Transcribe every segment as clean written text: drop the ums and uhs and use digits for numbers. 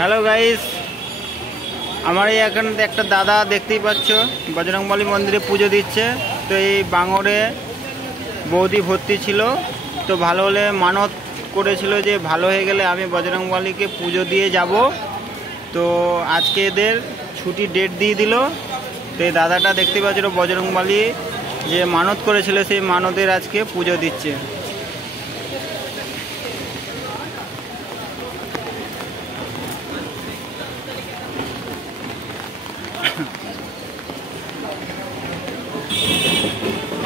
Hello guys, আমার এখানে একটা দাদা দেখতেই পাচ্ছ বজরংবলী মন্দিরে পুজো দিচ্ছে। তো এই বাঙরে বৌদি ভর্তি ছিল, তো ভালো হলে মানত করেছিল যে ভালো হয়ে গেলে আমি বজরংবলীকে পুজো দিয়ে যাব। তো আজকে এদের ছুটি ডেট দিয়ে দিল। তো এই দাদাটা দেখতে পাচ্ছ বজরংবলী যে মানত করেছিল সেই মানতের আজকে পুজো দিচ্ছে।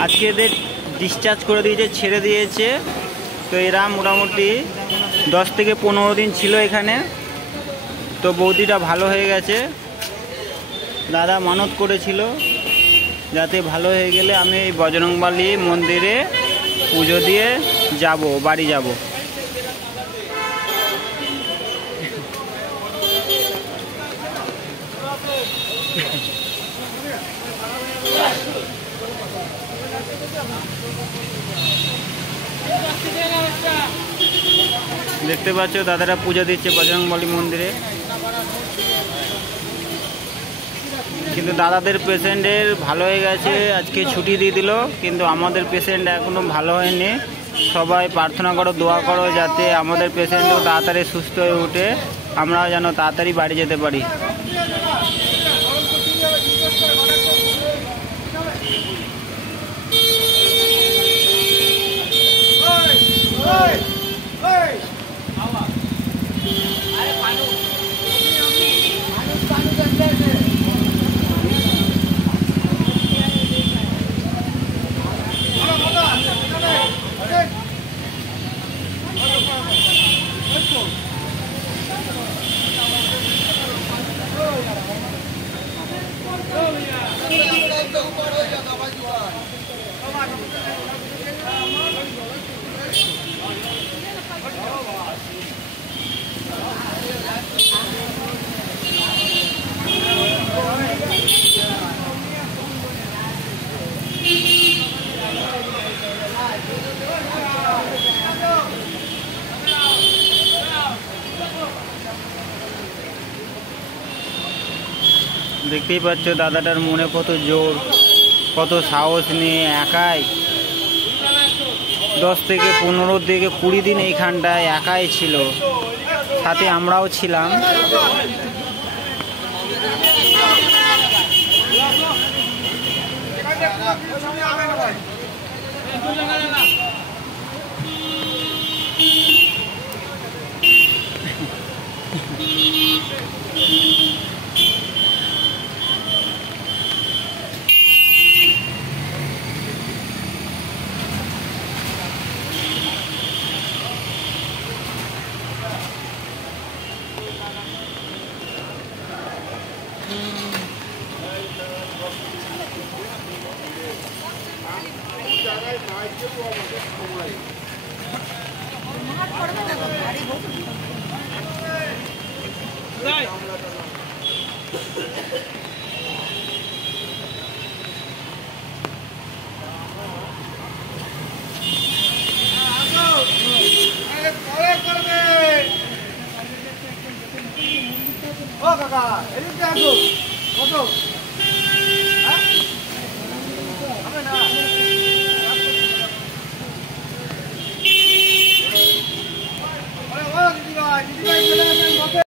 আজকে এদের ডিসচার্জ করে দিয়েছে, ছেড়ে দিয়েছে। তো এরা মোটামুটি 10 থেকে 15 দিন ছিল এখানে। তো বৌদিটা ভালো হয়ে গেছে। দাদা মানত করেছিল যাতে ভালো হয়ে গেলে আমি এই বজরংবলী মন্দিরে পুজো দিয়ে যাব, বাড়ি যাব। দেখতে পাচ্ছ দাদারা পূজা দিচ্ছে বজরংবলী মন্দিরে। কিন্তু দাদাদের পেশেন্টের ভালো হয়ে গেছে, আজকে ছুটি দিয়ে দিল। কিন্তু আমাদের পেশেন্ট এখনো ভালো হয়নি। সবাই প্রার্থনা করো, দোয়া করো যাতে আমাদের পেশেন্টও তাড়াতাড়ি সুস্থ হয়ে ওঠে, আমরাও যেন তাড়াতাড়ি বাড়ি যেতে পারি। দেখতেই পাচ্ছ দাদাটার মনে কত জোর, কত সাহস নিয়ে একাই 10 থেকে 15 থেকে 20 দিন এইখানটায় একাই ছিল, সাথে আমরাও ছিলাম। ও কাকা, এদিকে আসো, বসো।